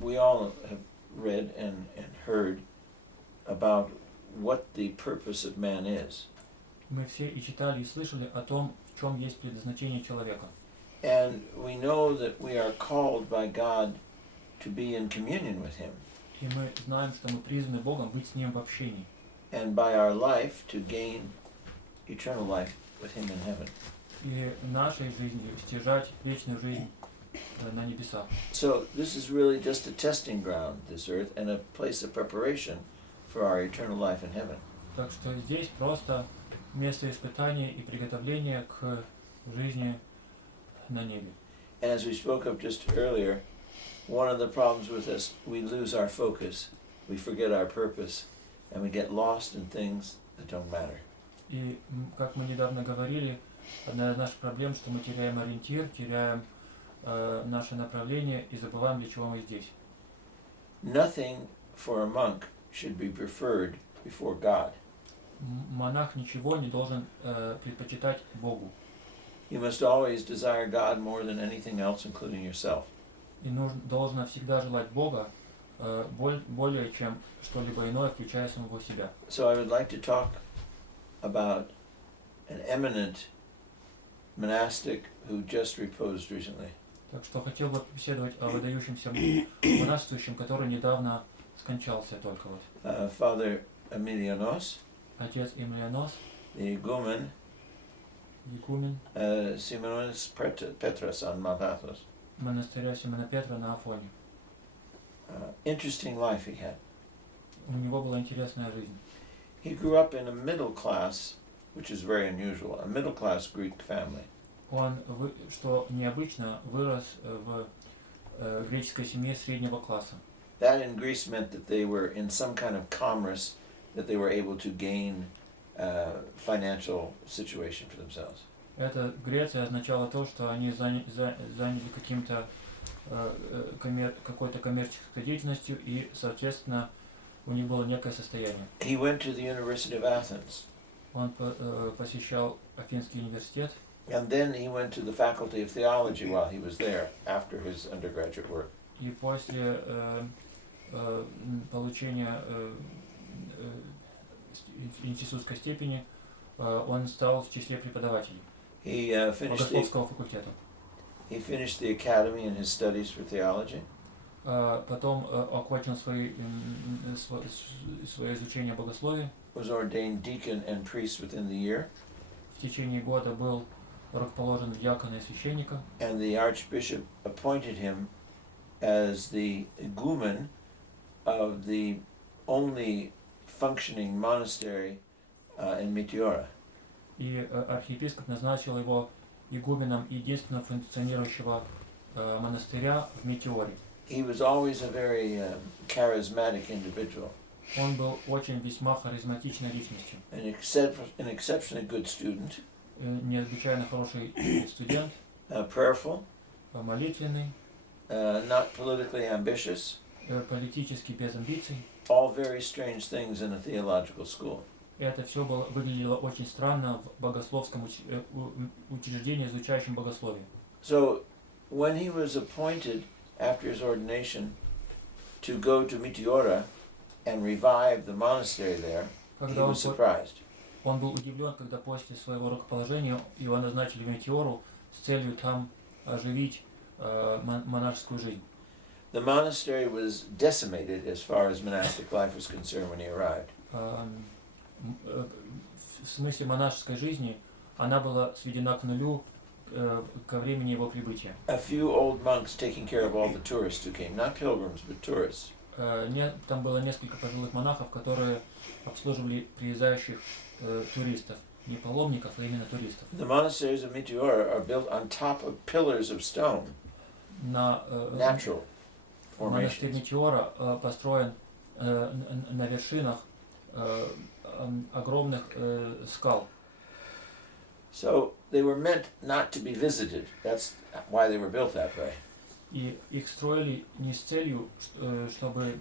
we all have read and heard about what the purpose of man is. Мы все и читали, и слышали о том, в чем есть предназначение человека. And we know that we are called by God to be in communion with Him. И мы знаем, что мы призваны Богом быть с Ним в общении. And by our life to gain eternal life with Him in heaven. И нашей жизнью стяжать вечную жизнь на небесах. So this is really just a testing ground, this earth, and a place of preparation for our eternal life in heaven. Так что здесь просто место испытания и приготовления к жизни на небе. And as we spoke of just earlier, one of the problems with us, we lose our focus, we forget our purpose, and we get lost in things that don't matter. И как мы недавно говорили, одна из наших проблем, что мы теряем ориентир, теряем наше направление и забываем, для чего мы здесь. Nothing for a monk should be preferred before God. Монах ничего не должен предпочитать Богу. You must always desire God more than anything else, including yourself. И должен всегда желать Бога более, чем что-либо иное, включая самого себя. So I would like to talk about an eminent monastic who just reposed recently. Так что хотел бы беседовать о выдающемся монашествующем, который недавно скончался только вот. Father Emilianos, Отец Эмилианос, the igumen, Simonis Petras on Mount Athos. Монастыря Симона Петра на Афоне. Interesting life he had. У него была интересная жизнь. He grew up in a middle class, which is very unusual, a middle class Greek family. Он, что необычно, вырос в греческой семье среднего класса. That in Greece meant that they were in some kind of commerce, that they were able to gain financial situation for themselves. Это Греция означало то, что они заняли какой-то коммерческой деятельностью, и, соответственно, у них было некое состояние. He went to the University of Athens. Он посещал Афинский университет. And then he went to the Faculty of Theology while he was there, after his undergraduate work. И после получения институтской степени он стал в числе преподавателей богословского факультета. He finished the academy in his studies for theology. Потом окончил свое изучение богословия. Was ordained deacon and priest within the year. В течение года был рукоположен в диакона и священника. And the archbishop appointed him as the igumen of the only functioning monastery in Meteora. И архиепископ назначил его игуменом единственного функционирующего монастыря в Метеоре. He was always a very charismatic individual. Он был очень весьма харизматичной личностью. An exceptionally good student. Необычайно хороший студент. Prayerful. Молитвенный. Not politically ambitious. Политически без амбиций. All very strange things in a theological school. Это все выглядело очень странно в богословском учреждении, изучающем богословие. So, when he was appointed after his ordination to go to Meteora and revive the monastery there, he was surprised. Он был удивлен, когда после своего рукоположения его назначили в Метеору с целью там оживить монашескую жизнь. The monastery was decimated as far as monastic life was concerned when he arrived. В смысле монашеской жизни она была сведена к нулю ко времени его прибытия. A few old monks taking care of all the tourists who came, not pilgrims, but tourists. Там было несколько пожилых монахов, которые обслуживали приезжающих туристов, не паломников, а именно туристов. The monasteries of Meteora are built on top of pillars of stone. Natural formations. Монастырь Метеора построен на вершинах огромных скал. So they were meant not to be visited. That's why they were built that way. И их строили не с целью, чтобы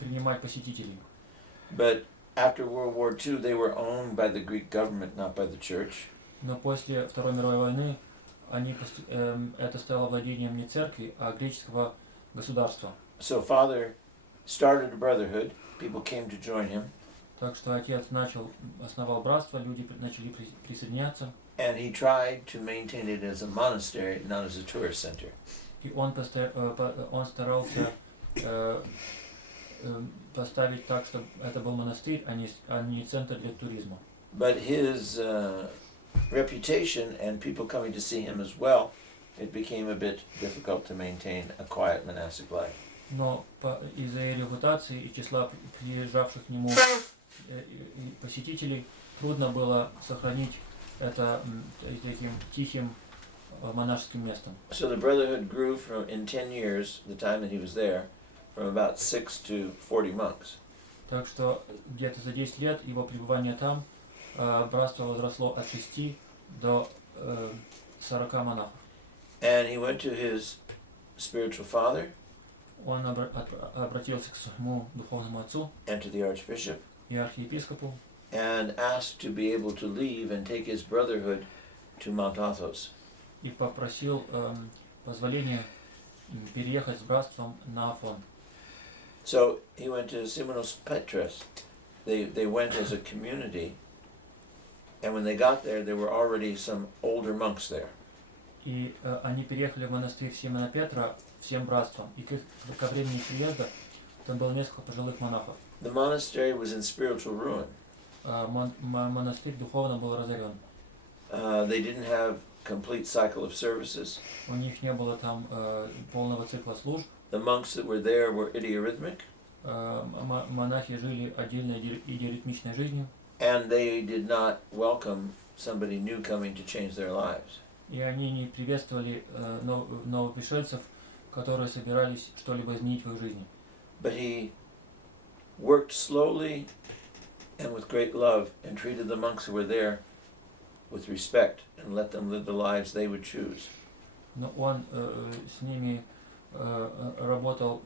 принимать посетителей. But after World War II, they were owned by the Greek government, not by the church. Но после Второй мировой войны это стало владением не церкви, а греческого государства. So father started a brotherhood. People came to join him. Так что отец основал братство, люди начали присоединяться. And he tried to maintain it as a monastery, not as a tourist center. И он старался поставить так, чтобы это был монастырь, а не центр для туризма. But his reputation and people coming to see him as well, it became a bit difficult to maintain a quiet monastic life. Но из-за ее репутации и числа приезжавших к нему посетителей трудно было сохранить это таким тихим монашеским местом. So the brotherhood grew in 10 years, the time that he was there, from about 6 to 40 monks. Так что где-то за 10 лет его пребывания там братство возросло от 6 до 40 монахов. And he went to his spiritual father. Он обратился к своему духовному отцу and to the archbishop. И архиепископу. And asked to be able to leave and take his brotherhood to Mount Athos. И попросил позволения переехать с братством на Афон. So he went to Simonos Petras. They went as a community, and when they got there were already some older monks there. И они переехали в монастырь Симона Петра всем братством. И ко времени приезда там было несколько пожилых монахов. The monastery was in spiritual ruin. Монастырь духовно был разорен. They didn't have complete cycle of services. У них не было там полного цикла служб. The monks that were there were idiorhythmic. Монахи жили отдельной идиоритмичной жизнью. And they did not welcome somebody new coming to change their lives. И они не приветствовали новопришельцев, которые собирались что-либо изменить в их жизни. But he worked slowly and with great love and treated the monks who were there with respect and let them live the lives they would choose. Но он с ними работал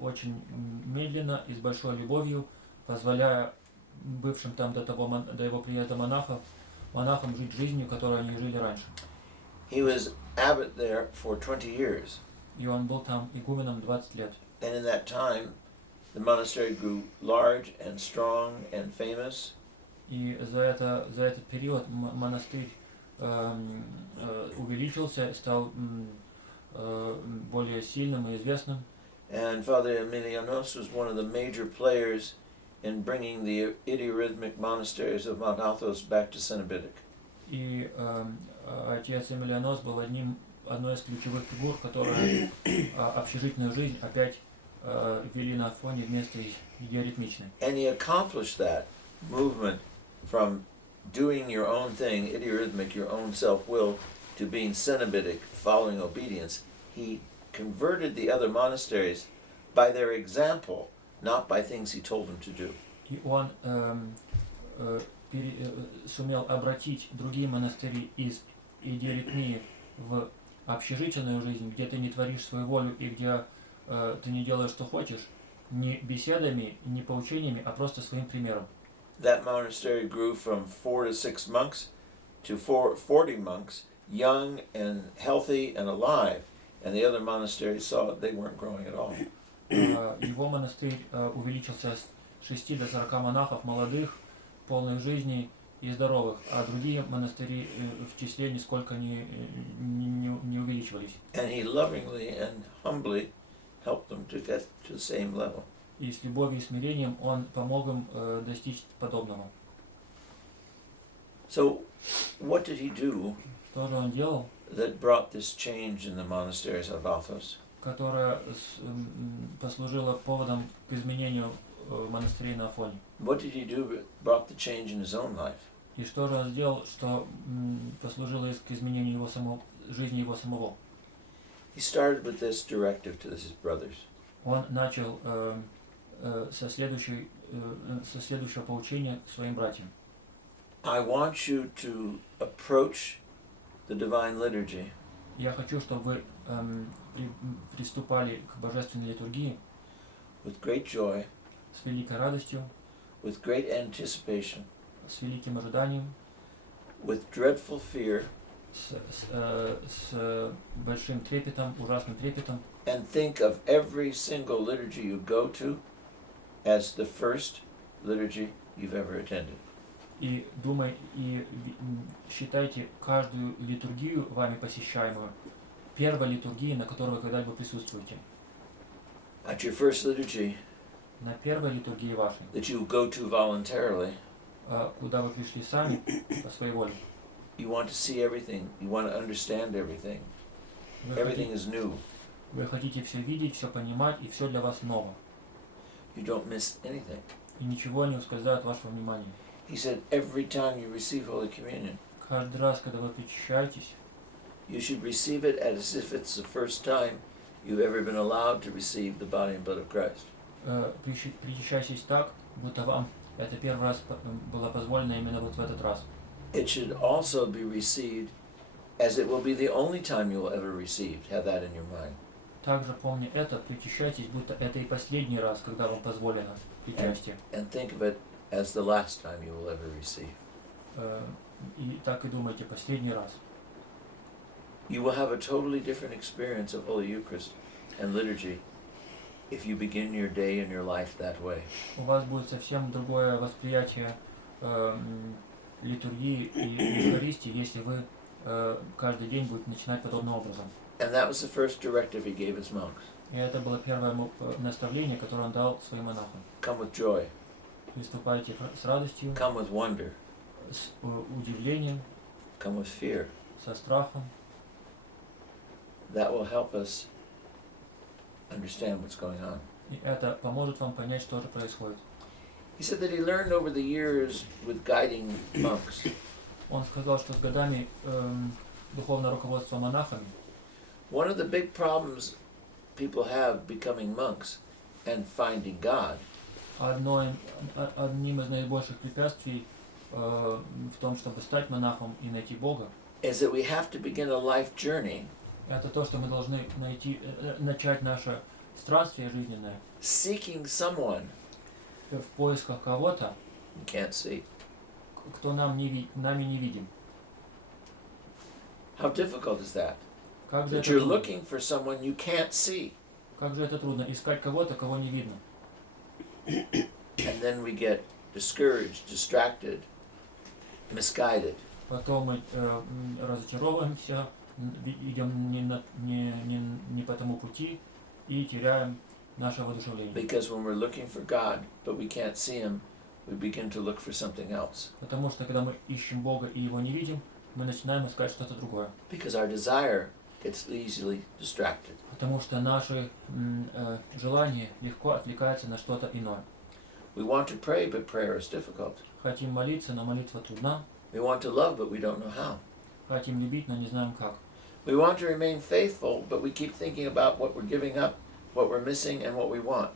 очень медленно и с большой любовью, позволяя бывшим там до его приезда монахам жить жизнью, которой они жили раньше. He was abbot there for 20 years. И он был там игуменом 20 лет. And in that time, the monastery grew large and strong and famous. И за этот период монастырь увеличился, стал более сильным и известным. And Father Emilianos was one of the major players in bringing the idiorhythmic monasteries of Mount Athos back to Cenobitic. И отец Эмилианос был одной из ключевых фигур, которые общежитную жизнь опять ввели на Афоне вместо идиоритмичной. And he accomplished that movement from doing your own thing, idiorhythmic, your own self-will, to being Cenobitic, following obedience. He converted the other monasteries by their example, not by things he told them to do. И он сумел обратить другие монастыри из идиоритмии в общежительную жизнь, где ты не творишь свою волю и где ты не делаешь, что хочешь, не беседами, не поучениями, а просто своим примером. That monastery grew from 4 to 6 monks to 40 monks, young and healthy and alive, and the other monasteries saw they weren't growing at all. Его монастырь увеличился с 6 до 40 монахов, молодых, полных жизни и здоровых, а другие монастыри в числе нисколько не увеличивались. And he lovingly and humbly helped them to get to the same level. И с любовью и смирением он помог им достичь подобного. So, what did he do Что же он делал, that brought this change in the monasteries of Athos? которое послужило поводом к изменению монастырей на Афоне? What did he do that brought the change in his own life? И что же он сделал, что послужило к изменению жизни его самого? He started with this directive to his brothers. Он начал со следующего поучения к своим братьям. I want you to approach the divine liturgy Я хочу, чтобы вы приступали к божественной литургии with great joy, с великой радостью, with great anticipation, с великим ожиданием, with dreadful fear, с большим трепетом, ужасным трепетом, and think of every single liturgy you go to as the first liturgy you've ever attended. и считайте каждую литургию, вами посещаемую, первой литургией, на которой вы когда-либо присутствуете. At your first liturgy На первой литургии вашей, that you go to voluntarily, куда вы пришли сами по своей воле. you want to see everything, you want to understand everything. Everything is new. Вы хотите все видеть, все понимать, и все для вас ново. You don't miss anything. И ничего не ускользает от вашего внимания. He said every time you receive Holy Communion, Каждый раз, когда вы причащаетесь, you should receive it as if it's the first time you've ever been allowed to receive the body and blood of Christ. Причащайтесь так, будто вам это первый раз было позволено именно вот в этот раз. It should also be received as it will be the only time you will ever receive. Have that in your mind. Также помня это, причащайтесь, будто это и последний раз, когда вам позволено причастие. And think of it as the last time you will ever receive. И так и думайте, последний раз. You will have a totally different experience of Holy Eucharist and liturgy if you begin your day and your life that way. У вас будет совсем другое восприятие литургии и Евхаристии, если вы каждый день будете начинать подобным образом. And that was the first directive he gave his monks. И это было первое наставление, которое он дал своим монахам. Come with joy. Приступайте с радостью, Come with wonder. с удивлением, Come with fear. со страхом. That will help us understand what's going on. И это поможет вам понять, что же происходит. He said that he learned over the years with guiding monks Он сказал, что с годами духовное руководство монахами, one of the big problems people have becoming monks and finding God одним из наибольших препятствий в том, чтобы стать монахом и найти Бога, is that we have to begin a life journey это то, что мы должны начать наше странствие жизненное seeking someone в поисках кого-то, you can't see. кто нами не видим. How difficult is that? Как же That это you're трудно? looking for someone you can't see. Как же это трудно искать кого-то, кого не видно. And then we get discouraged, distracted, misguided. Потом мы разочаровываемся, идем не по тому пути и теряем наше воодушевление. Because when we're looking for God, but we can't see Him, we begin to look for something else. Потому что когда мы ищем Бога и Его не видим, мы начинаем искать что-то другое. Because our desire gets easily distracted. Потому что наши желания легко отвлекаются на что-то иное. We want to pray, but prayer is difficult. Хотим молиться, но молитва трудна. We want to love, but we don't know how. Хотим любить, но не знаем как. We want to remain faithful, but we keep thinking about what we're giving up, what we're missing, and what we want.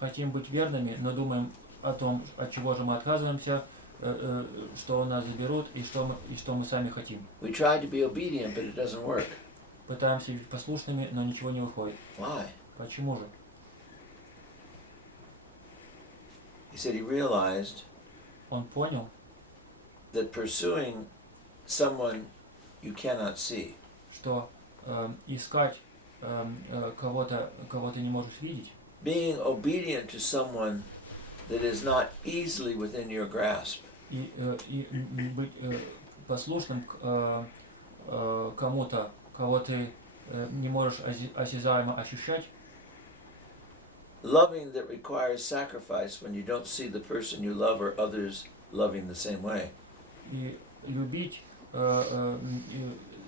Хотим быть верными, но думаем о том, от чего же мы отказываемся, что нас заберут и что мы сами хотим. We try to be obedient, but it doesn't work. Пытаемся быть послушными, но ничего не выходит. Why? Почему же? He said he realized Он понял, that pursuing someone you cannot see что искать кого-то ты не можешь видеть, being obedient to someone that is not easily within your grasp и быть послушным кому-то, кого ты не можешь осязаемо ощущать, loving that requires sacrifice when you don't see the person you love or others loving the same way. и любить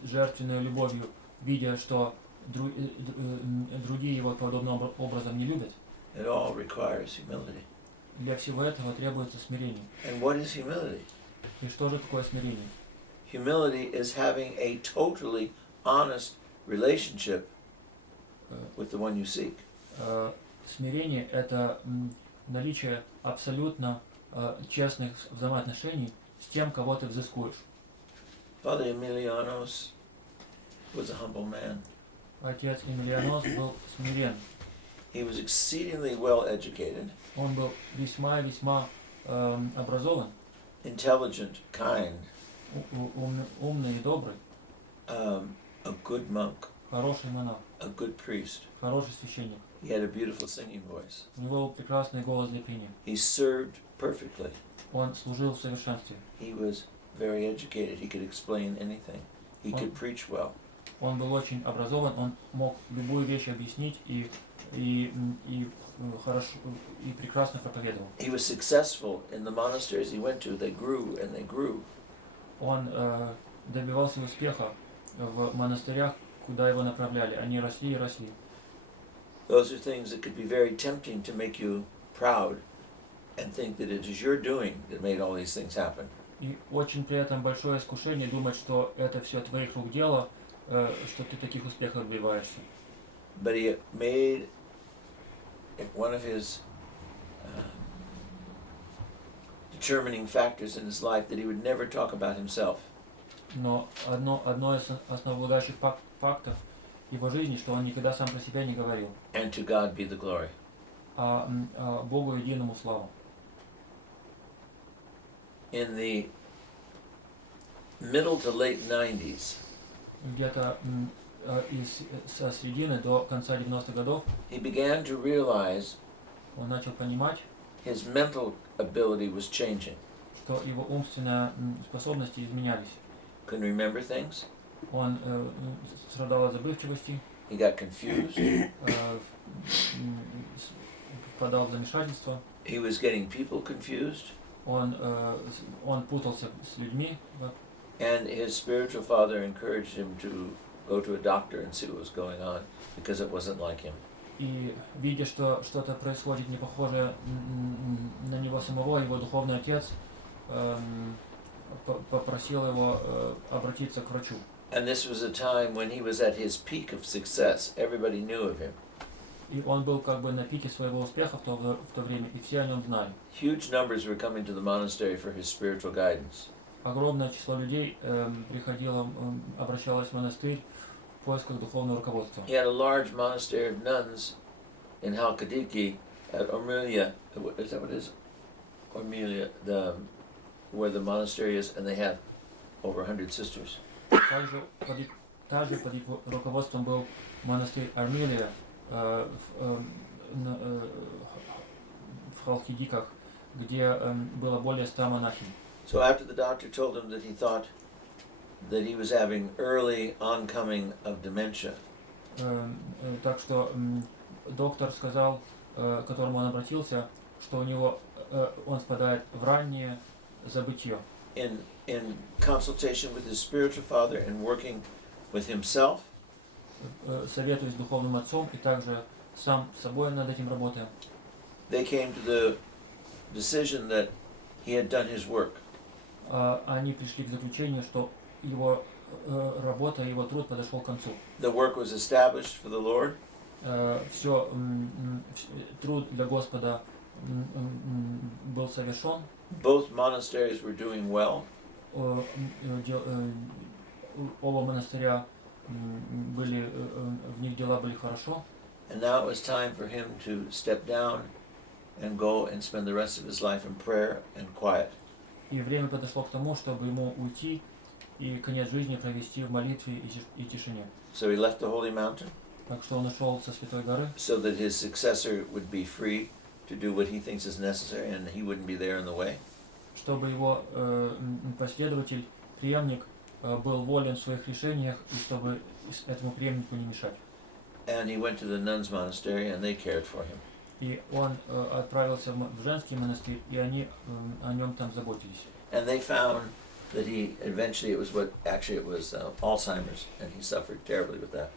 жертвенной любовью, видя, что другие его подобным образом не любят. It all requires humility. Для всего этого требуется смирение. And what is humility? И что же такое смирение? Humility is having a totally honest relationship with the one you seek. Смирение – это наличие абсолютно честных взаимоотношений с тем, кого ты взыскуешь. Father Emilianos was a humble man. Отец Эмилианос был смирен. He was exceedingly well educated, Он был весьма образован, intelligent, kind, умный и добрый, a good monk, хороший монах, a good priest. хороший священник. He had a beautiful singing voice. У него был прекрасный голос для пения. He served perfectly. Он служил в совершенстве. He was very educated. He could explain anything. He could preach well. Он был очень образован, он мог любую вещь объяснить и хорошо и прекрасно проповедовал. He was successful in the monasteries he went to. They grew and they grew. Он добивался успеха в монастырях, куда его направляли. Они росли и росли. Those are things that could be very tempting to make you proud and think that it is your doing that made all these things happen. И очень при этом большое искушение думать, что это все твоих рук дело, что ты таких успехов добиваешься. But he made it one of his determining factors in his life that he would never talk about himself. Но одно из основополагающих фактов его жизни, что он никогда сам про себя не говорил. And to God be the glory. А Богу единому славу. In the middle to late 90s, Где-то со середины до конца 90-х годов he began to realize он начал понимать, his mental ability was changing. что его умственные способности изменялись. Couldn't remember things. Он страдал от забывчивости, He got confused. впадал в замешательство. He was getting people confused. Он путался с людьми. And his spiritual father encouraged him to go to a doctor and see what was going on because it wasn't like him. И видя, что что-то происходит не похожее на него самого, его духовный отец попросил его обратиться к врачу. And this was a time when he was at his peak of success. Everybody knew of him. И он был как бы на пике своего успеха в то время, и все о нем знали. Huge numbers were coming to the monastery for his spiritual guidance. Огромное число людей приходило, обращалось в монастырь в поисках духовного руководства. He had a large monastery of nuns in Halkidiki at Ormelia. Is that what it is? Ormelia, where the monastery is, and they had over 100 sisters. Также под его руководством был монастырь Армелия в Халкидиках, где было более 100 монахинь. So after the doctor told him that he thought that he was having early oncoming of dementia, Так что доктор сказал, к которому он обратился, что у него он впадает в раннее забытье. in consultation with his spiritual father and working with himself, Советуясь с духовным отцом и также сам с собой над этим работая, they came to the decision that he had done his work. они пришли к заключению, что его работа, его труд подошел к концу. The work was established for the Lord. Все, труд для Господа был совершен. Both monasteries were doing well. Оба монастыря были, в них дела были хорошо. And now it was time for him to step down and go and spend the rest of his life in prayer and quiet. И время подошло к тому, чтобы ему уйти и конец жизни провести в молитве и тишине. So he left the holy mountain Так что он ушел со Святой горы, so that his successor would be free to do what he thinks is necessary and he wouldn't be there in the way. чтобы его последователь, преемник, был волен в своих решениях и чтобы этому преемнику не мешать. And he went to the nuns' monastery and they cared for him. И он отправился в женский монастырь, и они о нем там заботились. And they found that he eventually it was Alzheimer's, and he suffered terribly with that.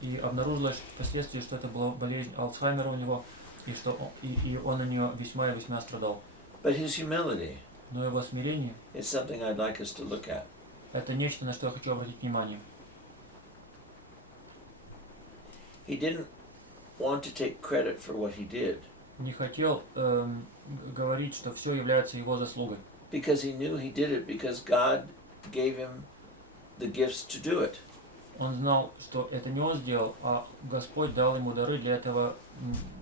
И обнаружилось впоследствии, что это была болезнь Алцхаймера у него, и что он на нее весьма и весьма страдал. But his humility Но его смирение is something I'd like us to look at. это нечто, на что я хочу обратить внимание. He didn't want to take credit for what he did. Не хотел говорить, что все является его заслугой. Because he knew he did it because God gave him the gifts to do it. Он знал, что это не он сделал, а Господь дал ему дары для этого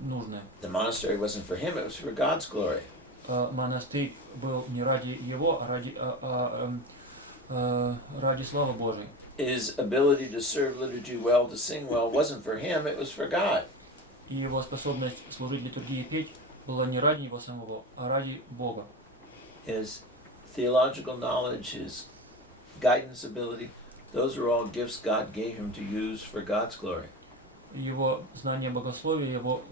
нужные. The monastery wasn't for him, it was for God's glory. Монастырь был не ради его, а ради славы Божией. His ability to serve liturgy well, to sing well, wasn't for him, it was for God. И его способность служить литургии и петь была не ради него самого, а ради Бога. His theological knowledge, his guidance ability, those are all gifts God gave him to use for God's glory. Его знание богословия, его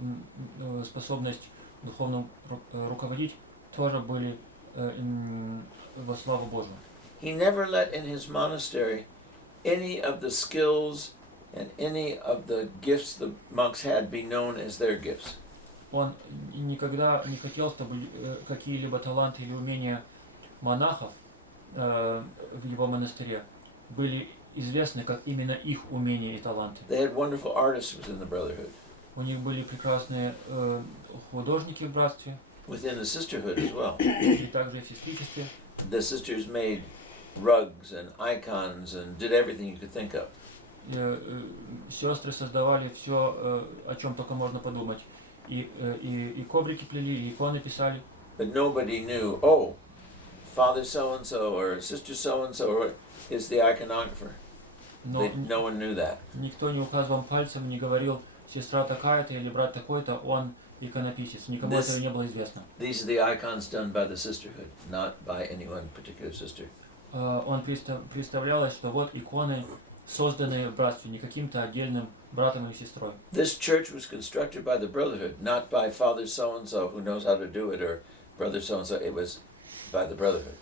способность духовно руководить тоже были во славу Божию. He never let in his monastery any of the skills and any of the gifts the monks had be known as their gifts. Он никогда не хотел, чтобы какие-либо таланты или умения монахов в его монастыре были известны как именно их умения и таланты. They had wonderful artists within the brotherhood. У них были прекрасные художники в братстве. Within the sisterhood as well. И также и в сестричестве. The sisters made rugs and icons and did everything you could think of. Сестры создавали все, о чем только можно подумать. И коврики плели, и иконы писали. But nobody knew, oh, Father so-and-so or Sister so-and-so is the iconographer. No one knew that. Никто не указывал пальцем, не говорил, сестра такая-то или брат такой-то, он иконописец. Никому этого не было известно. These are the icons done by the sisterhood, not by any one particular sister. Он представлялось, что вот иконы, созданные в братстве, не каким-то отдельным братом или сестрой. This church was constructed by the brotherhood, not by Father so-and-so who knows how to do it or Brother so-and-so. It was by the brotherhood.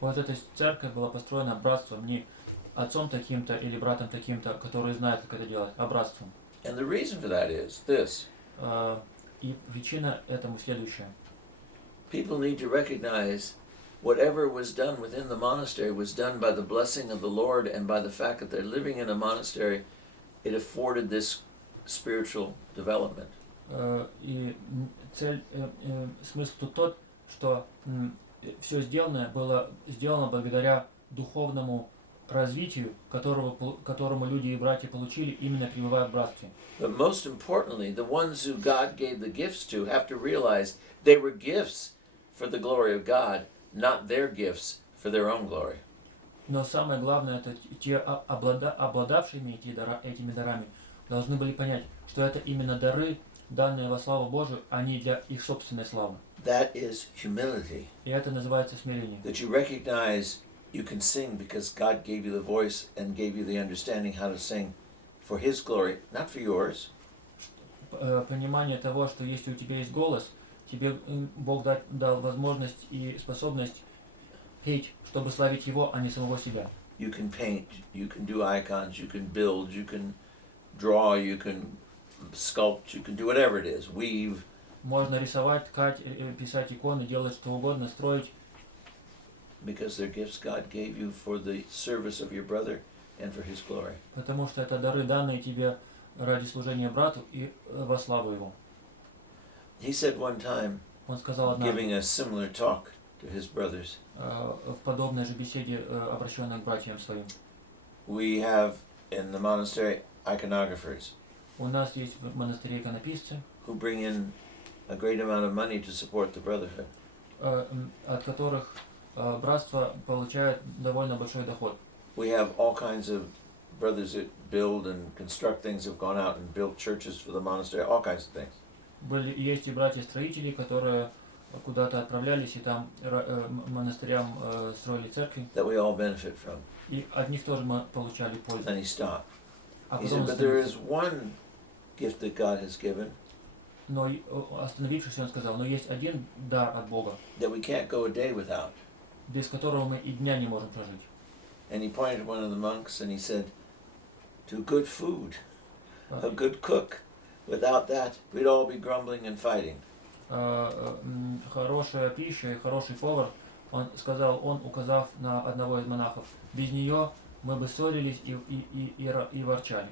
Вот эта церковь была построена братством, не отцом таким-то или братом таким-то, который знает, как это делать, а братством. And the reason for that is this. И причина этому следующая. People need to recognize whatever was done within the monastery was done by the blessing of the Lord, and by the fact that they're living in a monastery, it afforded this spiritual development. И цель, смысл тут тот, что все сделанное было сделано благодаря духовному развитию, которому люди и братья получили, именно пребывая в братстве. But most importantly, the ones who God gave the gifts to have to realize they were gifts for the glory of God, not their gifts for their own glory. Но самое главное, это те, обладавшими этими дарами, должны были понять, что это именно дары, данные во славу Божию, а не для их собственной славы. That is humility. И это называется смирение. That you recognize you can sing because God gave you the voice and gave you the understanding how to sing for His glory, not for yours. Понимание того, что если у тебя есть голос, тебе Бог дал возможность и способность петь, чтобы славить Его, а не самого себя. You can paint, you can do icons, you can build, you can draw, you can sculpt, you can do whatever it is, weave. Можно рисовать, ткать, писать иконы, делать что угодно, строить. Because they're gifts God gave you for the service of your brother and for His glory. Потому что это дары, данные тебе ради служения брату и во славу Его. He said one time, Он сказал однажды, giving a similar talk to his brothers, в подобной же беседе, обращенной к братьям своим. we have in the monastery iconographers У нас есть в монастыре иконописцы, who bring in a great amount of money to support the brotherhood. От которых братство получает довольно большой доход. We have all kinds of brothers that build and construct things, have gone out and built churches for the monastery, all kinds of things. Есть и братья-строители, которые куда-то отправлялись и там монастырям строили церкви. That we all benefit from. И от них тоже мы получали пользу. Then he stopped. А He потом said, but there is one gift that God has given но остановившись, он сказал, но есть один дар от Бога, that we can't go a day without. без которого мы и дня не можем прожить. And he pointed to one of the monks and he said, to good food, a good cook. Without that, we'd all be grumbling and fighting. Хорошая пища и хороший повар, он сказал, указав на одного из монахов, без нее мы бы ссорились и ворчали.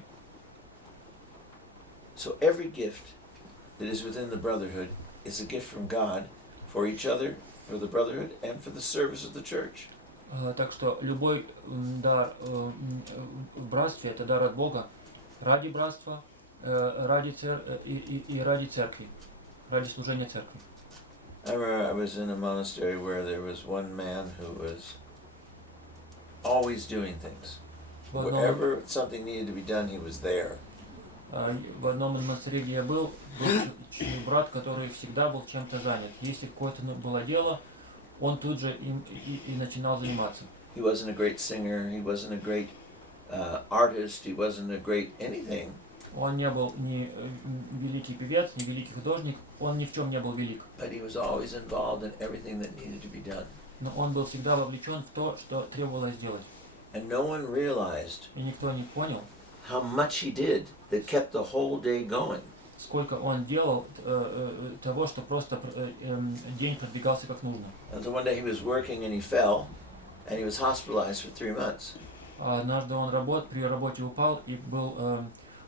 So every gift that is within the brotherhood is a gift from God for each other, for the brotherhood, and for the service of the church. Так что любой дар в братстве – это дар от Бога ради братства, ради церкви, ради служения церкви. I remember I was in a monastery where there was one man who was always doing things. В одном, Wherever something needed to be done, he was there. в одном монастыре, где я был брат, который всегда был чем-то занят. Если какое-то было дело, он тут же им и начинал заниматься. He wasn't a great singer, he wasn't a great artist, he wasn't a great anything. Он не был ни великий певец, ни великий художник, он ни в чем не был велик. But he was always involved in everything that needed to be done. Но он был всегда вовлечен в то, что требовалось сделать. And no one realized И никто не понял, how much he did that kept the whole day going. сколько он делал того, что просто день продвигался как нужно. Until one day he was working and he fell, and he was hospitalized for 3 months. Однажды он при работе упал и был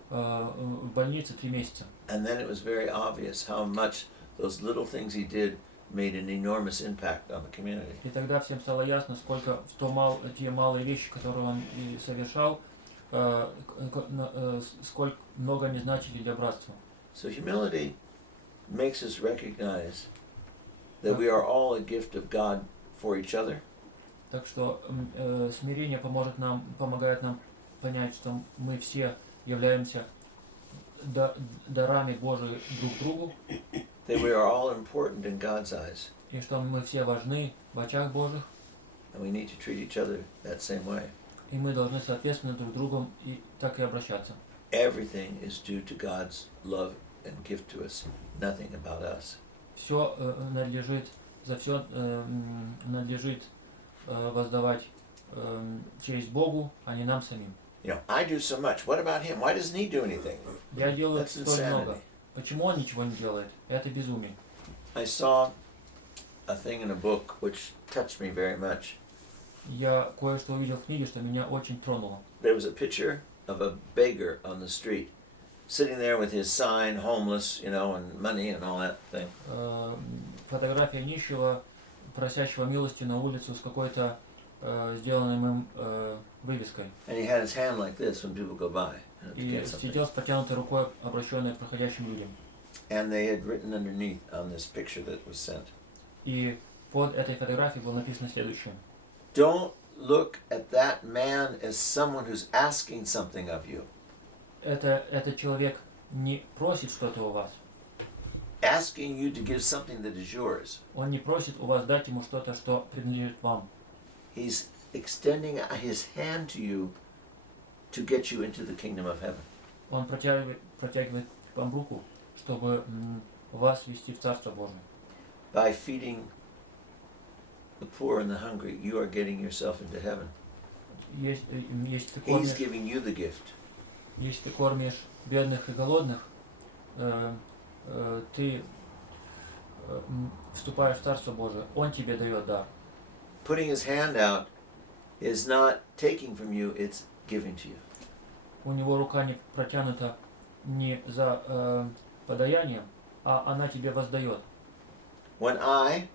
в больнице 3 месяца. And then it was very obvious how much those little things he did made an enormous impact on the community. И тогда всем стало ясно, сколько те малые вещи, которые он и совершал, сколько много они значили для братства. So humility makes us recognize that we are all a gift of God for each other. Так что смирение помогает нам понять, что мы все являемся дарами Божии друг другу, That we are all important in God's eyes, и что мы все важны в очах Божьих, and we need to treat each other that same way. и мы должны соответственно друг другу и так и обращаться. Everything is due to God's love and gift to us, nothing about us. Все за все надлежит воздавать честь Богу, а не нам самим. You know, I do so much. What about him? Why doesn't he do anything? Я делаю That's столь много. insanity. Почему он ничего не делает? Это безумие. I saw a thing in a book which touched me very much. Я кое-что увидел в книге, что меня очень тронуло. There was a picture of a beggar on the street, sitting there with his sign, homeless, you know, and money and all that thing. Фотография нищего, просящего милости на улицу с какой-то сделанной им вывеской. And he had his hand like this when people go by. To И get something. сидел с протянутой рукой, обращенной к проходящим людям. And they had written underneath on this picture that was sent, И под этой фотографией было написано следующее. don't look at that man as someone who's asking something of you. Этот человек не просит что-то у вас. Asking you to give something that is yours. Он не просит у вас дать ему что-то, что принадлежит вам. He's extending his hand to you to get you into the kingdom of heaven. Он протягивает к вам руку, чтобы вас ввести в Царство Божие. By feeding the poor and the hungry, you are getting yourself into heaven. Если He's giving you the gift. ты кормишь бедных и голодных, ты вступаешь в Царство Божие. Он тебе дает дар. Putting his hand out is not taking from you, it's giving to you. У него рука не протянута не за подаянием, а она тебе воздает. When I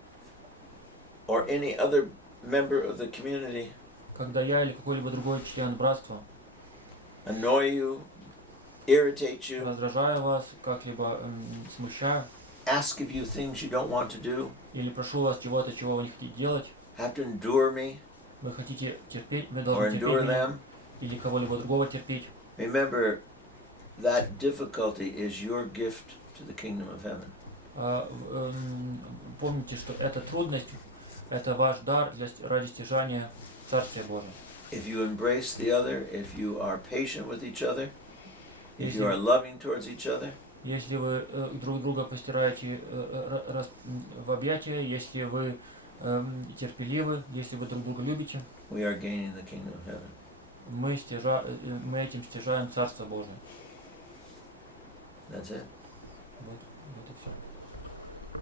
or any other member of the community Когда я или какой-либо другой член братства annoy you, irritate you, раздражаю вас, как-либо смущаю, ask of you things you don't want to do, или прошу вас чего-то, чего вы не хотите делать, have to endure me вы хотите терпеть, вы or должны терпеть endure меня, them, или кого-либо другого терпеть. remember that difficulty is your gift to the kingdom of heaven. Помните, что эта трудность, это ваш дар ради стяжания Царствия Божия. If you embrace the other, if you are patient with each other, if you are loving towards each other, Если вы друг друга постираете в объятия, если вы терпеливы, если вы друг друга любите, we are gaining the kingdom of heaven. мы этим стяжаем Царство Божие. That's it. Вот и все.